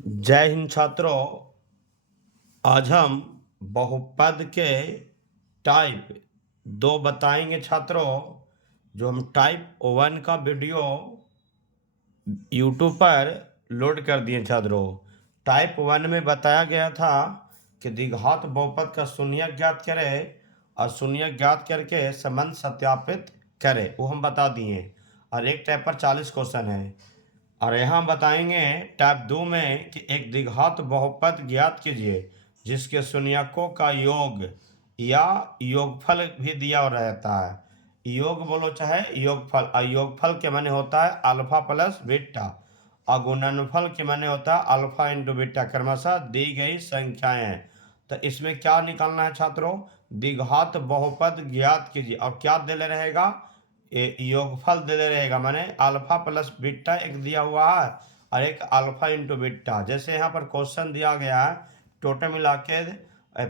जय हिंद छात्रों। आज हम बहुपद के टाइप 2 बताएंगे छात्रों। जो हम टाइप 1 का वीडियो यूट्यूब पर लोड कर दिए छात्रों। टाइप 1 में बताया गया था कि द्विघात बहुपद का शून्यक ज्ञात करें और शून्यक ज्ञात करके संबंध सत्यापित करें, वो हम बता दिए। और एक टाइप पर 40 क्वेश्चन है। और यहाँ बताएंगे टाइप 2 में कि एक द्विघात बहुपद ज्ञात कीजिए जिसके शून्यकों का योग या योगफल भी दिया रहता है। योग बोलो चाहे योगफल, और योगफल के माने होता है अल्फा प्लस बीटा, और गुणनफल के माने होता है अल्फा इंटू बीटा क्रमशः दी गई संख्याएं। तो इसमें क्या निकालना है छात्रों? द्विघात बहुपद ज्ञात कीजिए, और क्या दे रहेगा? योगफल दे रहेगा, माने अल्फा प्लस बीटा एक दिया हुआ है और एक अल्फा इंटू बीटा। जैसे यहाँ पर क्वेश्चन दिया गया है, टोटल मिला के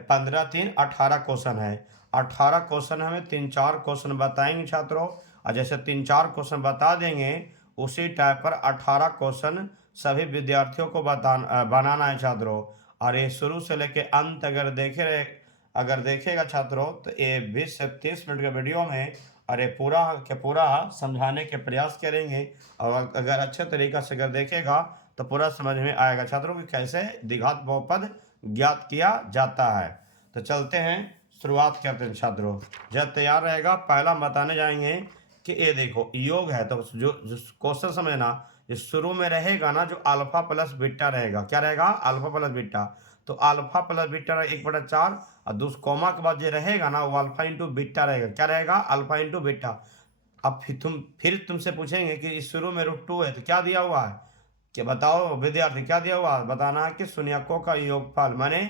15 3 18 क्वेश्चन है। 18 क्वेश्चन हमें 3-4 क्वेश्चन बताएंगे छात्रों, और जैसे 3-4 क्वेश्चन बता देंगे उसी टाइप पर 18 क्वेश्चन सभी विद्यार्थियों को बनाना है छात्रों। और ये शुरू से लेके अंत अगर देखेगा छात्रों तो ये 20 से 30 मिनट के वीडियो में अरे पूरा के पूरा समझाने के प्रयास करेंगे। और अगर अच्छे तरीक़ा से अगर देखेगा तो पूरा समझ में आएगा छात्रों कि कैसे द्विघात बहुपद ज्ञात किया जाता है। तो चलते हैं, शुरुआत करते हैं छात्रों। जब तैयार रहेगा पहला बताने जाएंगे कि ये देखो योग है, तो जो क्वेश्चन समझना, जो शुरू में रहेगा ना, जो अल्फा प्लस बीटा रहेगा, क्या रहेगा? Alpha plus beta. तो अल्फा प्लस बीटा 1/4, और दूसरे कॉमा के बाद जो रहेगा ना वो अल्फा इंटू बीटा रहेगा। क्या रहेगा? Alpha into beta. अब फिर तुमसे पूछेंगे कि इस शुरू में √2 है तो क्या दिया हुआ है, कि बताओ विद्यार्थी क्या दिया हुआ है? बताना है कि शून्यकों का योगफल माने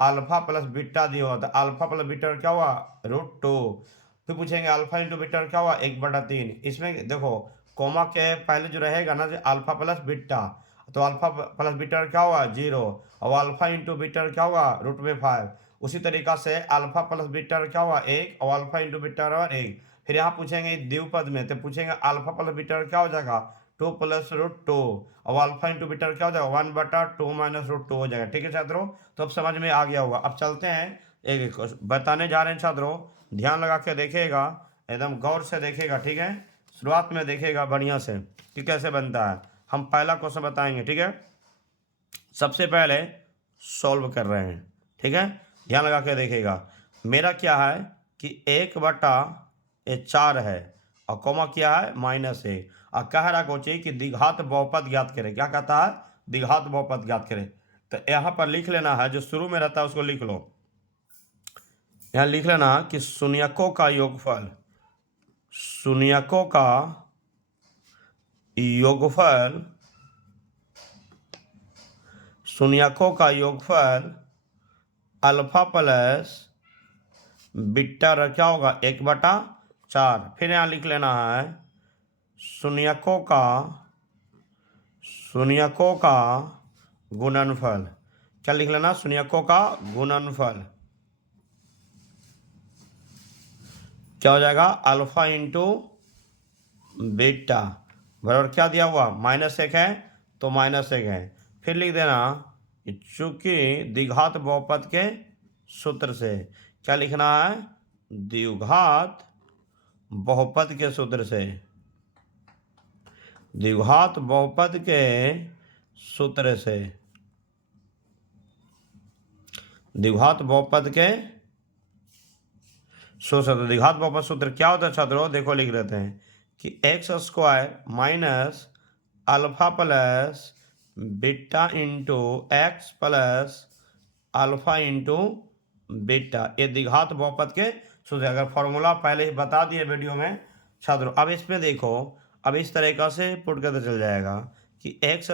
अल्फा प्लस बीटा दिया हुआ था। अल्फा प्लस बीटा क्या हुआ? √2। फिर पूछेंगे अल्फा इंटू बीटा क्या हुआ? 1/3। इसमें देखो कोमा के पहले जो रहेगा ना जो अल्फा प्लस बीटा, तो अल्फा प्लस बीटा क्या हुआ? 0। और अल्फा इंटू बीटा क्या हुआ? √5। उसी तरीका से अल्फा प्लस बीटा क्या हुआ? 1, और अल्फा इंटू बीटा हुआ 1। फिर यहाँ पूछेंगे द्विपद में, तो पूछेंगे अल्फा प्लस बीटा क्या हो जाएगा? 2 + √2, और अल्फा इंटू बीटा क्या हो जाएगा? 1/2 - √2 हो जाएगा। ठीक है छात्रों, तो अब समझ में आ गया होगा। अब चलते हैं, एक बताने जा रहे हैं छात्रों, ध्यान लगा के देखिएगा, एकदम गौर से देखिएगा। ठीक है, शुरुआत में देखिएगा बढ़िया से कि कैसे बनता है। हम पहला क्वेश्चन बताएंगे। ठीक है, सबसे पहले सॉल्व कर रहे हैं। ठीक है, ध्यान लगा के देखिएगा। मेरा क्या है कि 1/4 है, और कॉमा क्या है? -1। और कह रहा कोची कि द्विघात बहुपद ज्ञात करें। क्या कहता है? द्विघात बहुपद ज्ञात करें। तो यहाँ पर लिख लेना है, जो शुरू में रहता है उसको लिख लो। यहाँ लिख लेना कि शून्यकों का योगफल, शून्यकों का योगफल, शून्यकों का योगफल अल्फा प्लस बीटा क्या होगा? 1/4। फिर यहाँ लिख लेना है शून्यकों का गुणनफल। क्या लिख लेना? शून्यकों का गुणनफल क्या हो जाएगा? अल्फा इंटू बीटा बराबर क्या दिया हुआ? -1 है तो -1 है। फिर लिख देना चूंकि द्विघात बहुपद के सूत्र से, क्या लिखना है? द्विघात बहुपद के सूत्र से, द्विघात बहुपद के सूत्र से, द्विघात बहुपद के सूत्र। द्विघात बहुपद सूत्र क्या होता है छात्रों? देखो लिख लेते हैं कि x² - alpha plus beta into x plus alpha into beta, ये द्विघात बहुपद के सूत्र। अगर फॉर्मूला पहले ही बता दिए वीडियो में छात्रों। अब इसमें देखो, अब इस तरीका से पुट करते चल जाएगा कि x²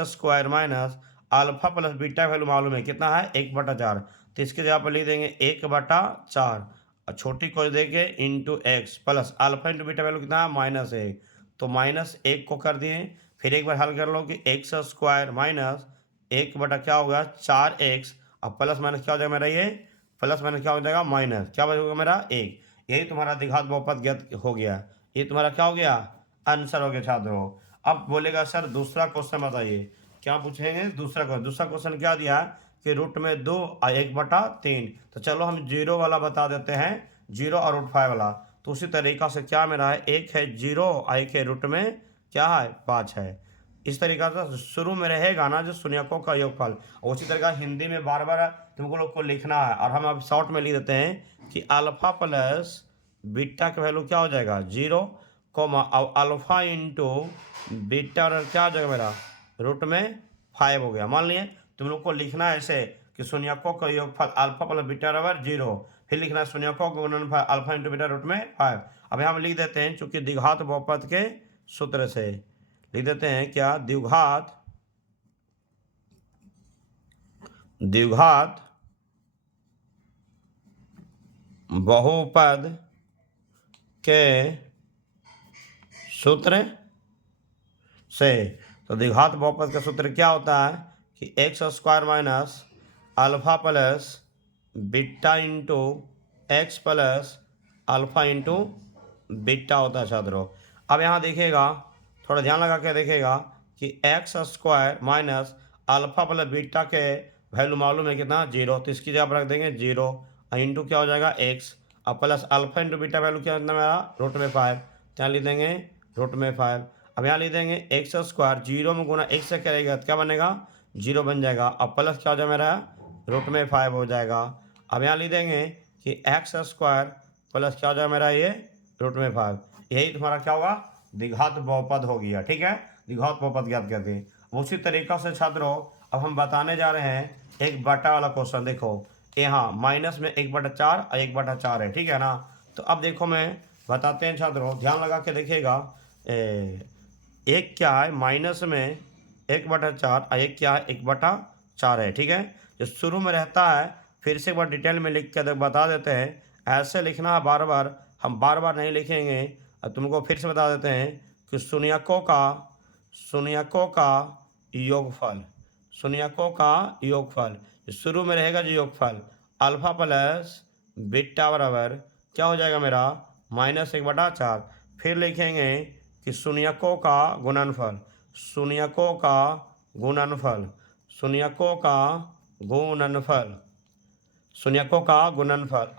- alpha plus beta value मालूम है कितना है? 1/4। तो इसके जगह पर लिख देंगे 1/4, और छोटी को देंगे into x plus alpha into beta value कितना है? -1। तो -1 को कर दिए। फिर एक बार हल कर लो कि x² - 1 क्या होगा? 4x, और प्लस माइनस क्या हो जाएगा मेरा? ये प्लस माइनस क्या हो जाएगा? माइनस। क्या बचेगा मेरा? 1। यही तुम्हारा द्विघात बहुपद ज्ञात हो गया। ये तुम्हारा क्या हो गया? आंसर हो गया छात्रों। अब बोलेगा सर दूसरा क्वेश्चन बताइए। क्या पूछेंगे? दूसरा क्वेश्चन क्या दिया है कि रूट में 2 और 1/3। तो चलो हम जीरो वाला बता देते हैं, 0 और रूट 5 वाला। तो उसी तरीका से क्या मेरा है, एक है 0 और एक है रूट में क्या है 5 है। इस तरीका से शुरू में रहेगा ना जो शून्यकों का योगफल। और उसी तरीका हिंदी में बार बार तुमको लोग को लिखना है, और हम अब शॉर्ट में लिख देते हैं कि अल्फा प्लस बीटा का वैल्यू क्या हो जाएगा 0, कोमा अब अल्फा इंटू बीटा और क्या हो जाएगा मेरा रूट में 5 हो गया। मान लिए तुम लोग को लिखना है ऐसे कि शून्यकों का योगफल अल्फा प्लस बीटा बराबर 0, फिर लिखना है शून्यकों का गुणनफल अल्फा इंटू बीटा रूट में 5। अब यहाँ हम लिख देते हैं चूंकि द्विघात बहुपद के सूत्र से लिख देते हैं क्या, द्विघात बहुपद के सूत्र से। तो द्विघात बहुपद का सूत्र क्या होता है कि x square minus alpha plus beta into x plus alpha into beta होता है छात्रों। अब यहाँ देखिएगा, थोड़ा ध्यान लगा के देखिएगा कि x square minus alpha plus beta के वैल्यू मालूम है कितना 0, तो इसकी जगह पर रख देंगे 0 और इंटू क्या हो जाएगा एक्स, अब plus alpha into beta value क्या होता है मेरा रूट में 5, यहाँ लिख देंगे रूट में 5। अब यहाँ लिख देंगे एक्स स्क्वायर 0 में गुना एक्स से करेगा तो क्या बनेगा 0 बन जाएगा, अब प्लस क्या हो जाएगा मेरा रूट में 5 हो जाएगा। अब यहाँ लिख देंगे कि एक्स स्क्वायर प्लस क्या हो जाएगा मेरा ये रूट में 5, यही तुम्हारा क्या होगा द्विघात बहुपद हो गया। ठीक है, द्विघात बहुपद ज्ञात करते हैं। उसी तरीका से छात्रों अब हम बताने जा रहे हैं एक बटा वाला क्वेश्चन। देखो यहाँ माइनस में 1/4 और 1/4 है, ठीक है ना। तो अब देखो मैं बताते हैं छात्रों, ध्यान लगा के देखिएगा। एक क्या है माइनस में 1/4 और एक क्या है 1/4 है, ठीक है। जो शुरू में रहता है फिर से एक बार डिटेल में लिख के बता देते हैं, ऐसे लिखना है बार बार, हम बार बार नहीं लिखेंगे। तुमको फिर से बता देते हैं कि शून्यकों का योगफल शुरू में रहेगा जो योगफल अल्फा प्लस बीटा बराबर क्या हो जाएगा मेरा -1/4। फिर लिखेंगे कि शून्यकों का गुणनफल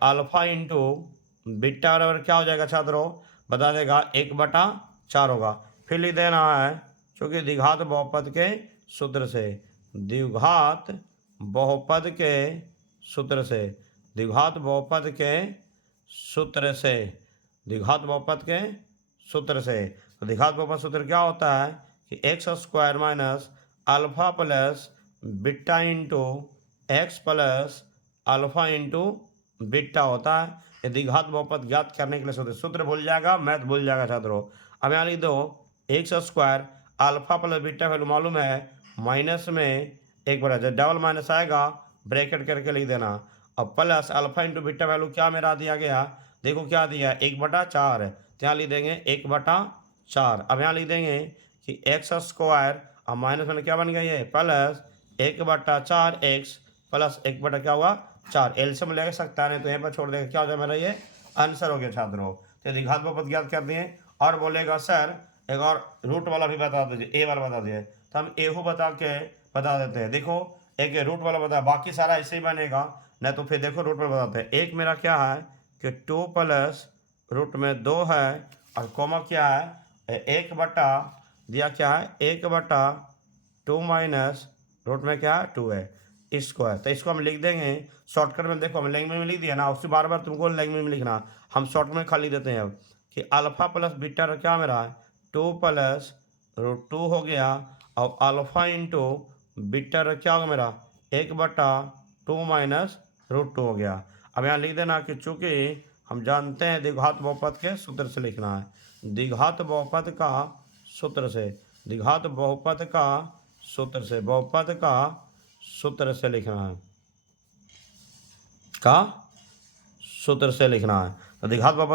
अल्फा इंटू बीटा बराबर क्या हो जाएगा छात्रों बता देगा 1/4 होगा। फिर लिख देना है क्योंकि द्विघात बहुपद के सूत्र से, द्विघात बहुपद के सूत्र से तो द्विघात बहुपद सूत्र क्या होता है कि x square minus alpha plus beta into x plus alpha into beta होता है। ये द्विघात बहुपद ज्ञात करने के लिए सूत्र भूल जाएगा, मैथ भूल जाएगा छात्रों। अब यहाँ लिख दो x square alpha plus beta value मालूम है माइनस में 1/, जब डबल माइनस आएगा ब्रैकेट करके लिख देना। अब plus alpha into beta value क्या मेरा दिया गया, देखो क्या दिया 1/4 है, तो यहाँ लिख देंगे 1/4। अब यहाँ लिख देंगे कि एक्स स्क्वायर और माइनस में क्या बन गया ये प्लस 1/4 एक्स प्लस 1 क्या हुआ 4, एलसीएम ले सकता है नहीं तो यहीं पर छोड़ देगा, क्या हो जाए मेरा ये आंसर हो गया छात्रों। तो द्विघात बहुपद ज्ञात कर दिए। और बोलेगा सर एक और रूट वाला भी बता दीजिए, ए वाला बता दिए, तो हम एहू बता देते हैं। देखो एक रूट वाला बता, बाकी सारा ऐसे ही बनेगा, नहीं तो फिर देखो रूट वाला बताते हैं। एक मेरा क्या है कि 2 प्लस रूट में 2 है और कॉमा क्या है 1 दिया क्या है 1/2 माइनस रूट में क्या है 2 है स्क्वायर। तो इसको हम लिख देंगे शॉर्टकट में, देखो हम लैंग्वेज में लिख दिया ना, उससे बार बार तुमको लैंग्वेज में लिखना, हम शॉर्ट में खाली देते हैं अब कि अल्फा प्लस बीटा क्या मेरा है 2 प्लस रूट 2 हो गया, और अल्फा इंटू बीटा क्या होगा मेरा 1/2 माइनस रूट 2 हो गया। अब यहाँ लिख देना कि चूंकि हम जानते हैं द्विघात बहुपद के सूत्र से लिखना है, द्विघात बहुपद का सूत्र से लिखना है, तो द्विघात बहुपद का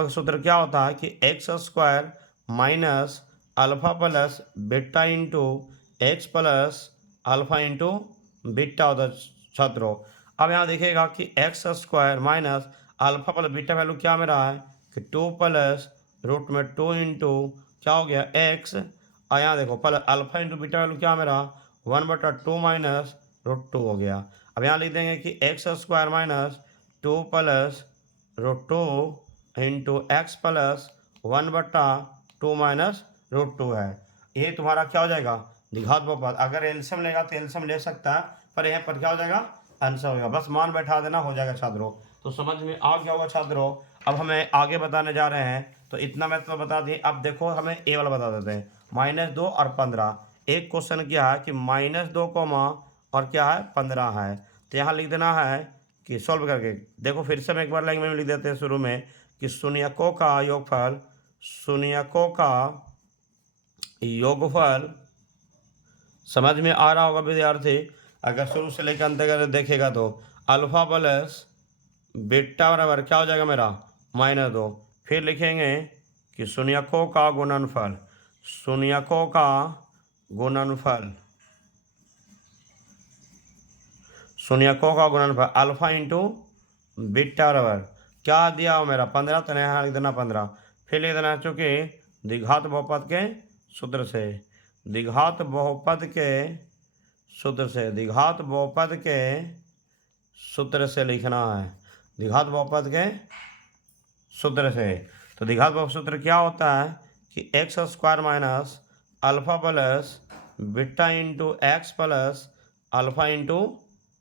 सूत्र क्या होता है कि x square minus alpha plus beta into x plus alpha into beta होता है छात्रों। अब यहाँ देखिएगा कि x square minus alpha plus beta value क्या मेरा है कि 2 प्लस रूट में 2 इंटू क्या हो गया एक्स, और यहाँ देखो plus alpha into beta value क्या मेरा 1/2 माइनस √2 हो गया। अब यहाँ लिख देंगे कि x² minus 2 plus √2 into x plus 1/2 minus √2 है। ये तुम्हारा क्या हो जाएगा, द्विघात बहुपद। अगर एलसीएम लेगा तो एलसीएम ले सकता है, पर यहाँ पर क्या हो जाएगा, आंसर होगा। बस मान बैठा देना, हो जाएगा छात्रों। तो समझ में आ गया होगा छात्रों। अब हमें आगे बताने जा रहे हैं, तो इतना मैं तो बता दिए। अब देखो हमें ए वाला बता देते हैं, -2 और 15। एक क्वेश्चन क्या है कि -2 कोमा और क्या है 15 है। तो यहाँ लिख देना है कि सॉल्व करके देखो। फिर से हम एक बार लैंग्वेज में लिख देते हैं शुरू में कि शून्यकों का योगफल, शून्यकों का योगफल। समझ में आ रहा होगा विद्यार्थी। अगर शुरू से लेकर अंत तक देखेगा तो अल्फा प्लस बीटा बराबर क्या हो जाएगा मेरा, -2। फिर लिखेंगे कि शून्यकों का गुणनफल, शून्यकों का गुणनफल, शून्यकों का गुणनफल अल्फा इंटू बीटा बराबर क्या दिया हो मेरा 15। तो यहाँ लिख देना 15। फिर लिख देना चूँकि द्विघात बहुपद के सूत्र से, द्विघात बहुपद के सूत्र से, द्विघात बहुपद के सूत्र से लिखना है, द्विघात बहुपद के सूत्र से। तो द्विघात बहुपद सूत्र क्या होता है कि x² minus alpha plus beta into x plus alpha into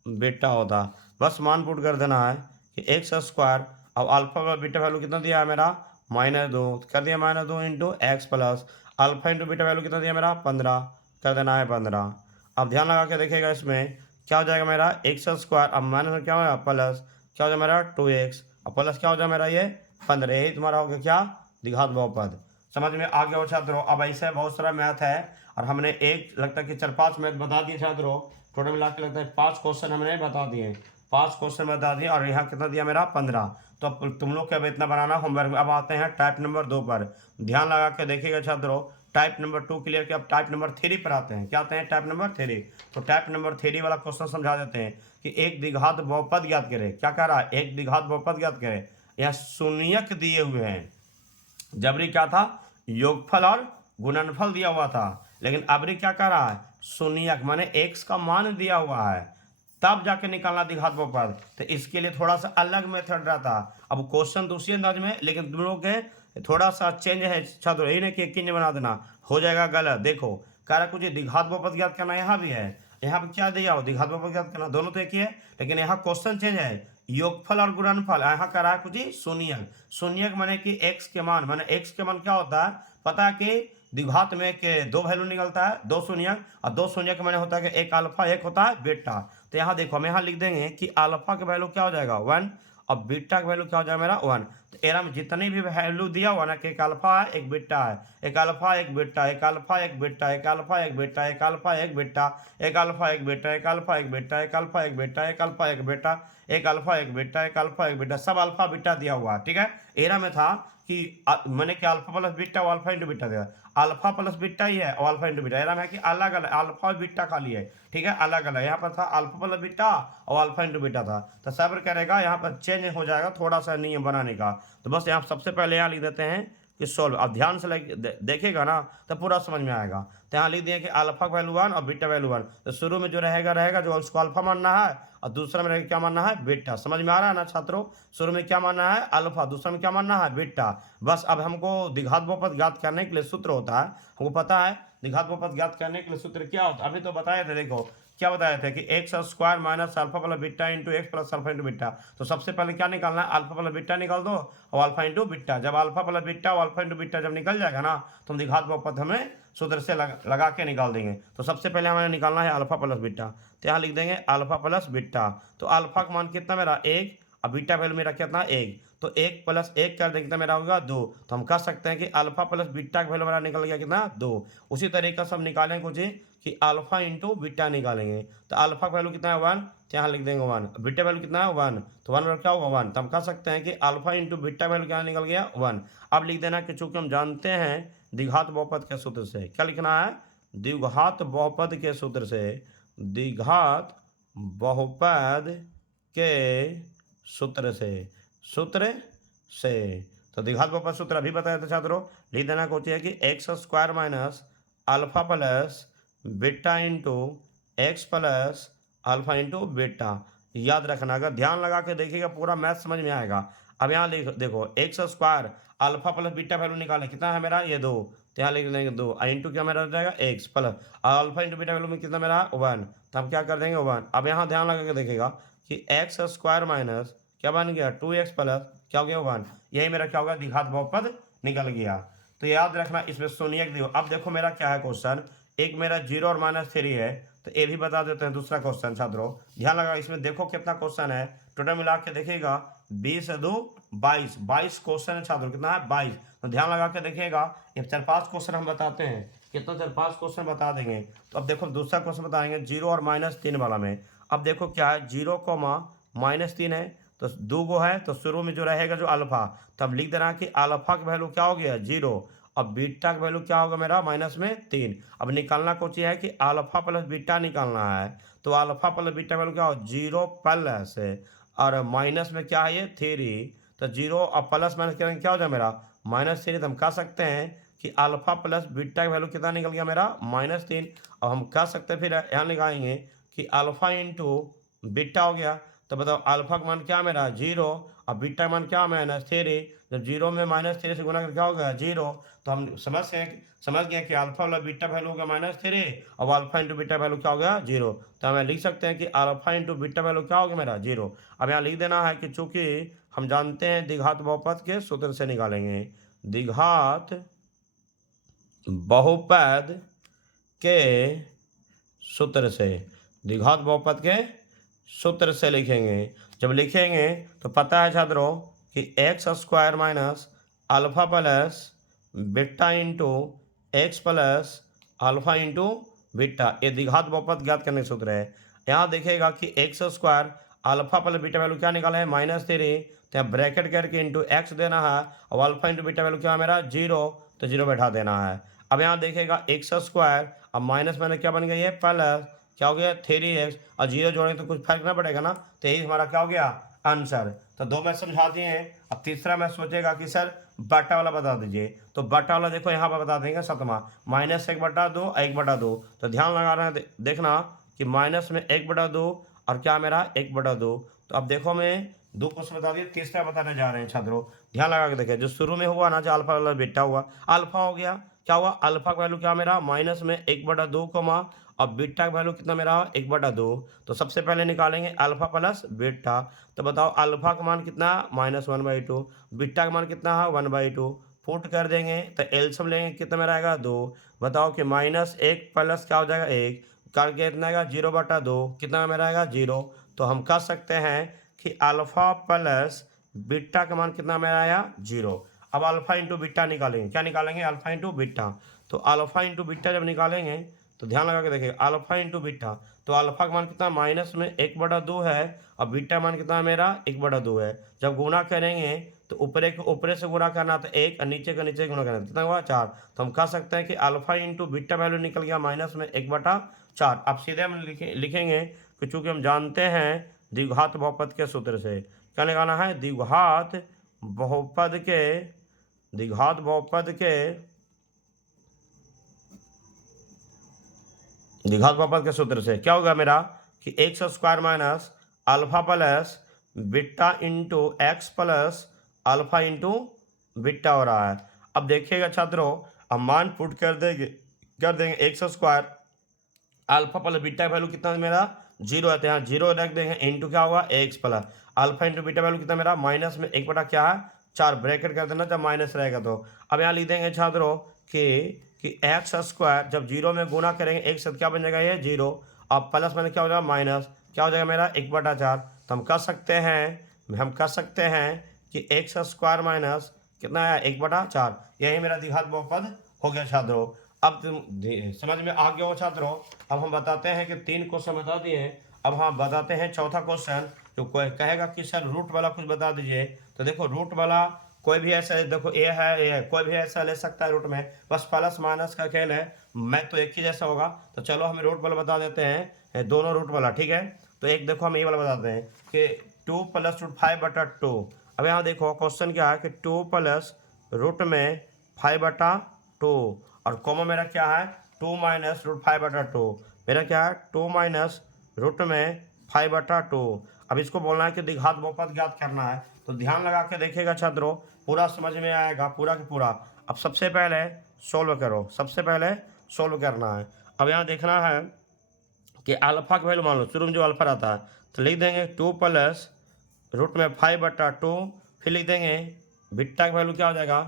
beta होता। बस मान पुट कर देना है कि x², अब अल्फा प्लस बीटा वैल्यू कितना दिया है मेरा, -2 कर दिया, -2 into x plus alpha into beta value कितना दिया मेरा 15 कर देना है 15। अब ध्यान लगा के देखिएगा, इसमें क्या हो जाएगा मेरा x², अब माइनस क्या हो जाएगा प्लस क्या हो जाएगा मेरा 2x, और प्लस क्या हो जाएगा मेरा ये 15। यही तुम्हारा हो गया क्या, द्विघात बहुपद। समझ में आ गया हो छात्रों। अब ऐसे बहुत सारा मैथ है, और हमने एक लगता है कि 4-5 मैथ बता दिए छात्रों। टोटल मिला के लगता है 5 क्वेश्चन हमने बता दिए, 5 क्वेश्चन बता दिए, और यहाँ कितना दिया मेरा 15। तो अब तुम लोग क्या इतना बनाना होमवर्क में। अब आते हैं टाइप नंबर 2 पर, ध्यान लगा के देखिएगा छात्रों। टाइप नंबर 2 क्लियर किया, अब टाइप नंबर 3 पर आते हैं। क्या आते हैं, टाइप नंबर 3। तो टाइप नंबर 3 वाला क्वेश्चन समझा देते हैं कि एक द्विघात बहुपद ज्ञात करें। क्या कह रहा है, एक द्विघात बहुपद ज्ञात करें। यह शून्यक दिए हुए हैं, जबरी क्या था, योगफल और गुणनफल दिया हुआ था। लेकिन अबरी क्या कर रहा है, शून्यक माने एक्स का मान दिया हुआ है, तब जाके निकालना द्विघात बहुपद। तो इसके लिए थोड़ा सा अलग मेथड रहता। अब क्वेश्चन दूसरी अंदाज में, लेकिन तुम लोग के थोड़ा सा चेंज है छात्रों। यही नहीं कि एक ही बना देना, हो जाएगा गलत। देखो कह रहा कुछ द्विघात बहुपद ज्ञात करना, यहाँ भी है, यहाँ पे क्या दिया हो, द्विघात बहुपद ज्ञात करना, दोनों तो एक ही है, लेकिन यहाँ क्वेश्चन चेंज है। योगफल और गुणनफल यहाँ कह रहा है कुछ शून्यक। शून्यक माने कि एक्स के मान, माने एक्स के मान क्या होता है पता है कि द्विघात में के 2 वैल्यू निकलता है, 2 शून्यक, और 2 शून्यक माने होता है कि एक अल्फा एक होता है बीटा। तो यहाँ देखो हम यहाँ लिख देंगे कि अल्फा का वैल्यू क्या हो जाएगा 1, और बीटा का वैल्यू क्या हो जाएगा मेरा 1। तो एरा में जितनी भी वैल्यू दिया हुआ ना कि एक अल्फा है एक बीटा है, एक अल्फा एक बीटा, एक अल्फा एक बीटा, एक अल्फा एक बीटा, एक अल्फा एक बीटा, एक अल्फा एक बीटा, एक अल्फा एक बीटा, एक अल्फा एक बीटा, एक अल्फा एक बीटा, एक अल्फा एक बीटा, एक अल्फा एक बीटा, सब अल्फा बीटा दिया हुआ है। ठीक है, एरा में था कि मैंने क्या अल्फा प्लस बीटा और अल्फा इंटू बीटा दिया, अल्फा प्लस बीटा ही है और अल्फा इंटू बीटा। एरा में है कि अलग अलग अल्फा और बीटा खाली है, ठीक है, अलग अलग। यहाँ पर था अल्फा प्लस बीटा और अल्फा इंटू बीटा था। तो सब्र करेगा, यहाँ पर चेंज हो जाएगा थोड़ा सा नियम बनाने का। तो बस यहाँ सबसे पहले यहाँ लिख देते हैं कि सोल्व। अब ध्यान से देखिएगा ना तो पूरा समझ में आएगा। तो यहाँ लिख दिए कि अल्फा वैल्यू 1 और बीटा वैल्यू 1। तो शुरू में जो रहेगा जो उसको अल्फा मानना है, और दूसरा में रहेगा क्या मानना है, बीटा। समझ में आ रहा है ना छात्रों। शुरू में क्या मानना है अल्फा, दूसरा में क्या मानना है बीटा। बस अब हमको द्विघात बहुपद ज्ञात करने के लिए सूत्र होता है, हमको पता है द्विघात बहुपद ज्ञात करने के लिए सूत्र क्या होता है। अभी तो बताए थे, देखो क्या बताए थे कि x² minus alpha plus beta into x plus alpha into beta. तो सबसे पहले क्या निकालना है, अल्फा प्लस बीटा निकाल दो और अल्फा इंटू बीटा। जब अल्फा प्लस बीटा और अल्फा इंटू बीटा जब निकल जाएगा ना, तो हम द्विघात बहुपद हमें सूत्र से लगा के निकाल देंगे। तो सबसे पहले हमें निकालना है अल्फा प्लस बीटा। तो यहाँ लिख देंगे अल्फा प्लस बीटा। तो अल्फा का मान कितना मेरा 1, और बीटा वैल्यू मेरा कितना 1। तो 1 प्लस 1 कर देंगे कितना मेरा होगा 2। तो हम कह सकते हैं कि अल्फा प्लस बीटा का वैल्यू मेरा निकल गया कितना 2। उसी तरीके से हम निकालेंगे कुछ कि अल्फा इंटू बीटा निकालेंगे। तो अल्फा का वैल्यू कितना है 1, तो यहाँ लिख देंगे 1। बीटा वैल्यू कितना है 1, तो 1 क्या होगा 1। तो हम कह सकते हैं कि अल्फा इंटू बीटा वैल्यू क्या निकल गया 1। अब लिख देना कि चूंकि हम जानते हैं द्विघात बहुपद के सूत्र से, क्या लिखना है, द्विघात बहुपद के सूत्र से, द्विघात बहुपद के सूत्र से तो द्विघात बहुपद सूत्र अभी बताया था छात्रों। लिख देना को है कि x² minus alpha plus beta into x plus alpha into beta. याद रखना, अगर ध्यान लगा के देखिएगा पूरा मैथ समझ में आएगा। अब यहाँ देखो x square alpha plus beta value निकाले, कितना है मेरा ये 2, तो यहाँ लिख लेंगे 2 इंटू क्या मेरा हो जाएगा x plus alpha into beta value में कितना मेरा 1, तो हम क्या कर देंगे 1। अब यहाँ ध्यान लगा के देखिएगा कि एक्स स्क्वायर माइनस क्या बन गया 2x प्लस क्या हो गया 1, यही मेरा क्या होगा द्विघात बहुपद निकल गया। तो याद रखना इसमें शून्य दियो। अब देखो मेरा क्या है क्वेश्चन, एक मेरा 0 और -3 है, तो ये भी बता देते हैं दूसरा क्वेश्चन छात्रों। ध्यान लगा इसमें देखो कितना क्वेश्चन है, टोटल मिला के देखिएगा 20 2 22 क्वेश्चन है छात्रों, कितना है 22। तो ध्यान लगा के देखिएगा, ये 4-5 क्वेश्चन हम बताते हैं, कितना 4-5 क्वेश्चन बता देंगे। तो अब देखो दूसरा क्वेश्चन बताएंगे 0 और -3 वाला में। अब देखो क्या है 0, -3 है, तो 2 गो है, तो शुरू में जो रहेगा जो अल्फा, तब लिख देना कि अल्फा की वैल्यू क्या हो गया 0, अब बीटा का वैल्यू क्या होगा मेरा -3। अब निकालना कुछ है कि अल्फा प्लस बीटा निकालना है, तो अल्फा प्लस बीटा वैल्यू क्या हो 0 प्लस और माइनस में क्या है ये 3, तो 0 और प्लस माइनस करेंगे क्या हो जाए मेरा -3। तो हम कह सकते हैं कि अल्फा प्लस बीटा का वैल्यू कितना निकल गया मेरा -3। अब हम कह सकते हैं फिर यहाँ लगाएंगे कि अल्फा इंटू बीटा हो गया, तो बताओ अल्फा का मान क्या मेरा 0 और बीटा का मान क्या -3। जब 0 में -3 से गुना कर क्या होगा 0, तो हम समझ गए कि अल्फा वाला बीटा वैल्यू होगा -3 और अल्फा इंटू बीटा वैल्यू क्या होगा 0। तो हमें लिख सकते हैं कि अल्फा इंटू बीटा वैल्यू क्या होगा मेरा 0। अब यहाँ लिख देना है कि चूंकि हम जानते हैं द्विघात बहुपद के सूत्र से निकालेंगे, द्विघात बहुपद के सूत्र से, द्विघात बहुपद के सूत्र से लिखेंगे। जब लिखेंगे तो पता है छात्रों कि x square minus alpha plus beta into x plus alpha into beta, ये द्विघात बहुपद ज्ञात करने का सूत्र है। यहाँ देखिएगा कि x square alpha plus beta value क्या निकाला है -3, तो यहाँ ब्रैकेट करके इंटू एक्स देना है और अल्फा इंटू बीटा वैल्यू क्या है मेरा 0, तो 0 बैठा देना है। अब यहाँ देखिएगा एक्स स्क्वायर अब माइनस मैंने क्या बन गया ये प्लस क्या हो गया 3x और 0 जोड़ेंगे तो कुछ फर्क ना पड़ेगा ना, तो यही हमारा क्या हो गया आंसर। तो 2 मैथ समझा दिए हैं। अब तीसरा मैथ सोचेगा कि सर बटा वाला बता दीजिए, तो बटा वाला देखो यहाँ पर बता देंगे 7वां -1/2 1/2। तो ध्यान लगा रहे हैं देखना कि माइनस में 1/2 और क्या मेरा 1/2। तो अब देखो मैं 2 क्वेश्चन बता दिए, तीसरा बताने जा रहे हैं छात्रों। ध्यान लगा के देखिए, जो शुरू में हुआ ना जो अल्फा वाला बीटा हुआ, अल्फा हो गया, क्या हुआ अल्फा का वैल्यू क्या मेरा माइनस में 1/2 कमा और बीटा का वैल्यू कितना मेरा 1/2। तो सबसे पहले निकालेंगे अल्फा प्लस बीटा, तो बताओ अल्फा का मान कितना -1/2, बीटा का मान कितना है 1/2, पुट कर देंगे तो एलसीएम लेंगे कितना मेरा आएगा 2। बताओ कि -1 प्लस क्या हो जाएगा 1 करके कितना आएगा 0/2, कितना मेरा आएगा 0। तो हम कह सकते हैं कि अल्फा प्लस बीटा का मान कितना मेरा आया 0। अब अल्फा इंटू बीटा निकालेंगे, क्या निकालेंगे अल्फा इंटू बीटा। तो अल्फा इंटू बीटा जब निकालेंगे तो ध्यान लगा के देखिए अल्फा इंटू बीटा, तो अल्फा का मान कितना माइनस में 1/2 है और बीटा मान कितना मेरा 1/2 है। जब गुना करेंगे तो ऊपरे से गुना करना तो 1 और नीचे का नीचे गुना करना कितना हुआ 4। तो हम कह सकते हैं कि अल्फा इंटू बीटा वैल्यू निकल गया माइनस में 1/4। अब सीधे हम लिखेंगे कि चूँकि हम जानते हैं द्विघात बहुपद के सूत्र से, क्या निकालना है द्विघात बहुपद के द्विघात बहुपद के सूत्र से क्या होगा मेरा कि x square minus alpha plus beta into x plus alpha into beta हो रहा है। अब देखिएगा छात्रों, अब मान पुट कर देंगे x square alpha plus beta value कितना मेरा 0 है, तो यहाँ 0 रख देंगे इंटू क्या होगा x plus alpha into beta value कितना मेरा माइनस में 1/4 ब्रैकेट कर देना जब माइनस रहेगा। तो अब यहाँ लिख देंगे छात्रों कि एक्स स्क्वायर जब 0 में गुना करेंगे एक साथ क्या बन जाएगा ये 0, अब प्लस मैंने क्या हो जाएगा माइनस क्या हो जाएगा मेरा 1/4। तो हम कह सकते हैं कि एक्स स्क्वायर माइनस कितना है 1/4, यही मेरा द्विघात बहुपद हो गया छात्रों। अब तुम समझ में आ गया हो छात्रों। अब हम बताते हैं कि 3 क्वेश्चन बता दिए, अब हम बताते हैं चौथा क्वेश्चन। जो कोई कहेगा कि सर रूट वाला कुछ बता दीजिए, तो देखो रूट वाला कोई भी ऐसा देखो ए है कोई भी ऐसा ले सकता है रूट में, बस प्लस माइनस का खेल है, मैथ तो एक ही जैसा होगा। तो चलो हम रूट वाला बता देते हैं, दोनों रूट वाला ठीक है। तो एक देखो हम ये वाला बताते हैं कि 2 + √5/2। अब यहाँ देखो क्वेश्चन क्या है कि 2 प्लस रूट में 5/2 और कॉमा मेरा क्या है 2 - √5/2। मेरा क्या है 2 माइनस रूट में 5/2। अब इसको बोलना है कि द्विघात बहुपद ज्ञात करना है, तो ध्यान लगा के देखिएगा छात्रों, पूरा समझ में आएगा पूरा का पूरा। अब सबसे पहले सोल्व करो, सबसे पहले सोल्व करना है। अब यहाँ देखना है कि अल्फा का वैल्यू मान लो, शुरू में जो अल्फा रहता है तो लिख देंगे 2 प्लस रूट में 5/2, फिर लिख देंगे बीटा का वैल्यू क्या हो जाएगा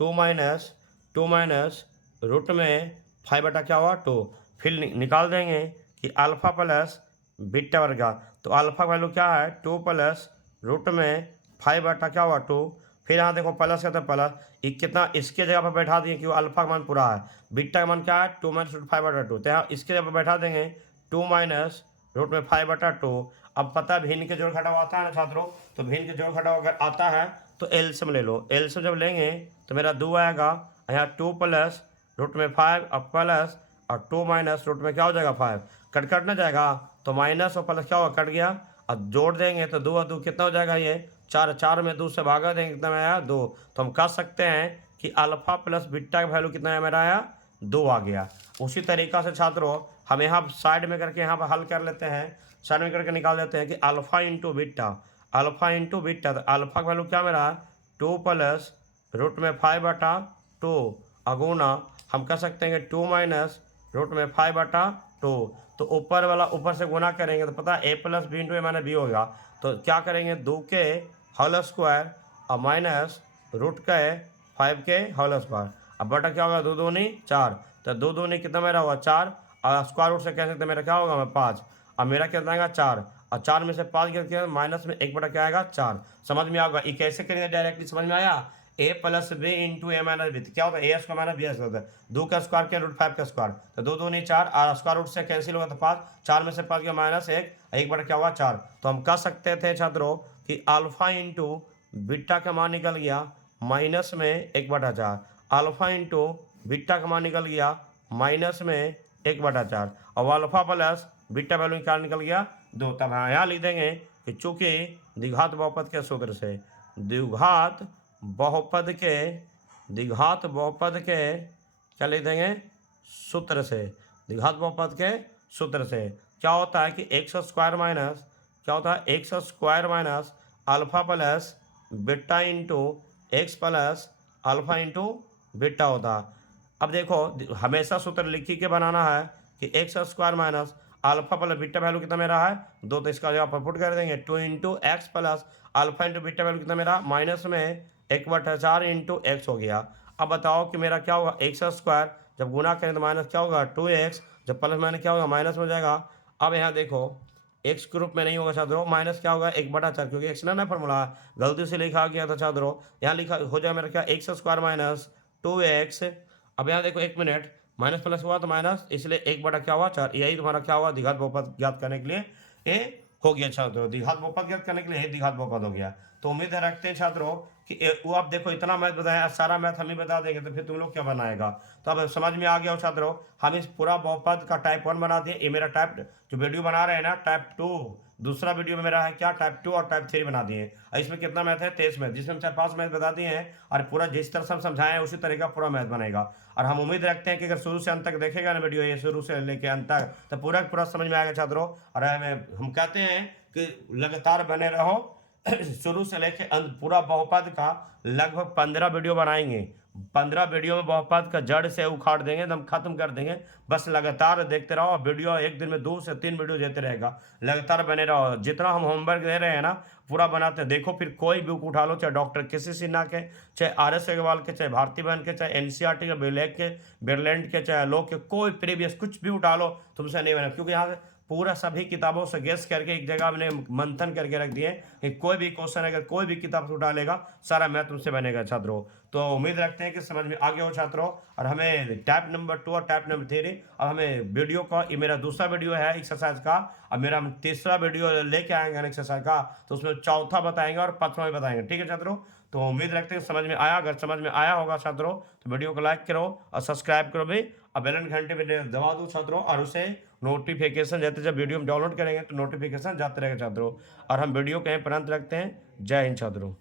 2 माइनस रूट में 5 क्या हुआ 2, फिर निकाल देंगे कि अल्फा प्लस बीटा वर्ग का, तो अल्फा का वैल्यू क्या है 2 प्लस रूट में 5 क्या हुआ 2, फिर यहाँ देखो प्लस का तो प्लस, कितना इसके जगह पर बैठा दिए कि वो अल्फा का मान पूरा है, बीटा का मान क्या है 2 माइनस रूट 5/2, तो यहाँ इसके जगह पर बैठा देंगे 2 माइनस रूट में 5/2। अब पता है भिन्न के जोड़ घटाव आता है ना छात्रों, तो भिन्न के जोड़ घटाव अगर आता है तो एलसीएम ले लो, एलसीएम जब लेंगे तो मेरा 2 आएगा, यहाँ 2 प्लस रूट में 5 अब प्लस और 2 माइनस रूट में क्या हो जाएगा 5, कट ना जाएगा तो माइनस और प्लस क्या होगा कट गया, अब जोड़ देंगे तो 2 और 2 कितना हो जाएगा ये 4, 4 में 2 से भागा देंगे कितना में आया 2, तो हम कह सकते हैं कि अल्फा प्लस बीटा का वैल्यू कितना है मेरा आया 2 आ गया। उसी तरीक़ा से छात्रों हम यहाँ साइड में करके यहाँ पर हल कर लेते हैं, साइड में करके निकाल देते हैं कि अल्फा इंटू बीटा, तो अल्फा का वैल्यू क्या मेरा 2 प्लस रूट में 5/2 अगुना हम कह सकते हैं कि 2 माइनस रूट में 5/2, तो ऊपर वाला ऊपर से गुना करेंगे तो पता है a plus b into a minus b होगा, तो क्या करेंगे 2 के होल स्क्वायर और माइनस रूट के 5 के होल स्क्वायर, अब बटा क्या होगा 2 दूनी 4, तो 2 दूनी कितना मेरा हुआ 4 और स्क्वायर रूट से कह सकते मेरा क्या होगा मैं 5, अब मेरा कितना आएगा 4 और 4 में से 5 गिर माइनस में 1 क्या आएगा 4। समझ में आएगा ये कैसे करेंगे डायरेक्टली समझ में आया, a plus b into a minus b, क्या होता है a square minus b square होता है 2 का स्क्वायर के रूट 5 का स्क्वायर, तो 2 दूनी 4 और स्क्वायर रूट से कैंसिल होगा तो 5, 4 में से 5 गया माइनस 1 क्या होगा 4, तो हम कह सकते थे छात्रों कि अल्फा इंटू बीटा का मान निकल गया माइनस में 1/4, अल्फा इंटू बीटा का मान निकल गया माइनस में 1/4 और अल्फा प्लस बीटा वैल्यू क्या निकल गया 2। तब यहाँ लिख देंगे कि चूंकि द्विघात बहुपद के सूत्र से द्विघात बहुपद के क्या लिख देंगे सूत्र से, द्विघात बहुपद के सूत्र से क्या होता है कि एक्स स्क्वायर माइनस क्या होता है x square minus alpha plus beta into x plus alpha into beta होता है। अब देखो हमेशा सूत्र लिखी के बनाना है कि x square minus alpha plus beta value कितना मेरा है 2, तो इसका जगह पर पुट कर देंगे 2 into x plus alpha into beta value कितना मेरा माइनस में 1/4 इंटू एक्स हो गया। अब बताओ कि मेरा क्या होगा एक्स स्क्वायर जब गुना करें तो माइनस क्या होगा 2x, जब प्लस माइनस क्या होगा माइनस हो जाएगा। अब यहाँ देखो एक्स ग्रुप में नहीं होगा छात्रों, माइनस क्या होगा 1/4 क्योंकि एक्स ना फॉर्मूला गलती से लिखा गया था छात्रों, यहाँ लिखा हो जाएगा मेरा क्या एक्स स्क्वायर माइनस 2x। अब यहाँ देखो 1 मिनट माइनस प्लस हुआ तो माइनस, इसलिए 1 क्या हुआ 4, यही तुम्हारा क्या हुआ द्विघात बहुपद ज्ञात करने के लिए ये हो गया छात्रों, द्विघात बहुपद ज्ञात करने के लिए द्विघात बहुपद हो गया। तो उम्मीद है रखते हैं छात्रों कि वो आप देखो इतना मैथ बताया, सारा मैथ हम ही बता देंगे तो फिर तुम लोग क्या बनाएगा। तो अब समझ में आ गया हो छात्रों, हम इस पूरा बहुपद का टाइप 1 बना दिए, ये मेरा टाइप जो वीडियो बना रहे हैं ना टाइप 2, दूसरा वीडियो में मेरा है क्या टाइप 2 और टाइप 3 बना दिए। और इसमें कितना मैथ है 23 मैथ, जिसमें 4-5 मैथ बता दिए हैं और पूरा जिस तरह से हम समझाए हैं उसी तरह का पूरा मैथ बनेगा। और हम उम्मीद रखते हैं कि अगर शुरू से अंत तक देखेगा ना वीडियो, ये शुरू से लेके अंत तक, तो पूरा समझ में आएगा छात्रों। और हम कहते हैं कि लगातार बने रहो, शुरू से लेके अंत पूरा बहुपद का लगभग 15 वीडियो बनाएंगे, 15 वीडियो में बहुपद का जड़ से उखाड़ देंगे, एकदम खत्म कर देंगे। बस लगातार देखते रहो, वीडियो एक दिन में 2 से 3 वीडियो देते रहेगा, लगातार बने रहो। जितना हम होमवर्क दे रहे हैं ना पूरा बनाते हैं। देखो फिर कोई बुक उठा लो, चाहे डॉक्टर किसी सिन्हा के, चाहे RS अग्रवाल के, चाहे भारती बहन के, चाहे NCERT के, ब्लैक के, बेरलैंड के, चाहे लोग के, कोई प्रीवियस कुछ भी उठा लो तुमसे नहीं बना, क्योंकि यहाँ से पूरा सभी किताबों से गेस करके एक जगह हमने मंथन करके रख दिए कि कोई भी क्वेश्चन अगर कोई भी किताब से उठा लेगा सारा मैथ तुमसे बनेगा छात्रों। तो उम्मीद रखते हैं कि समझ में आ गया हो छात्रों। और हमें टाइप नंबर 2 और टाइप नंबर 3 अब हमें वीडियो का, ये मेरा दूसरा वीडियो है एक्सरसाइज का, अब मेरा हम तीसरा वीडियो लेके आएंगे एक्सरसाइज का, तो उसमें चौथा बताएंगे और 5वां भी बताएंगे। ठीक है छात्रों, तो उम्मीद रखते हैं समझ में आया। अगर समझ में आया होगा छात्रों तो वीडियो को लाइक करो और सब्सक्राइब करो भी, और बेल घंटे पे दबा दो छात्रों, और उसे नोटिफिकेशन जैसे जब वीडियो हम डाउनलोड करेंगे तो नोटिफिकेशन जाते रहेगा छात्रों। और हम वीडियो कहीं पर अंत रखते हैं। जय हिंद छात्रों।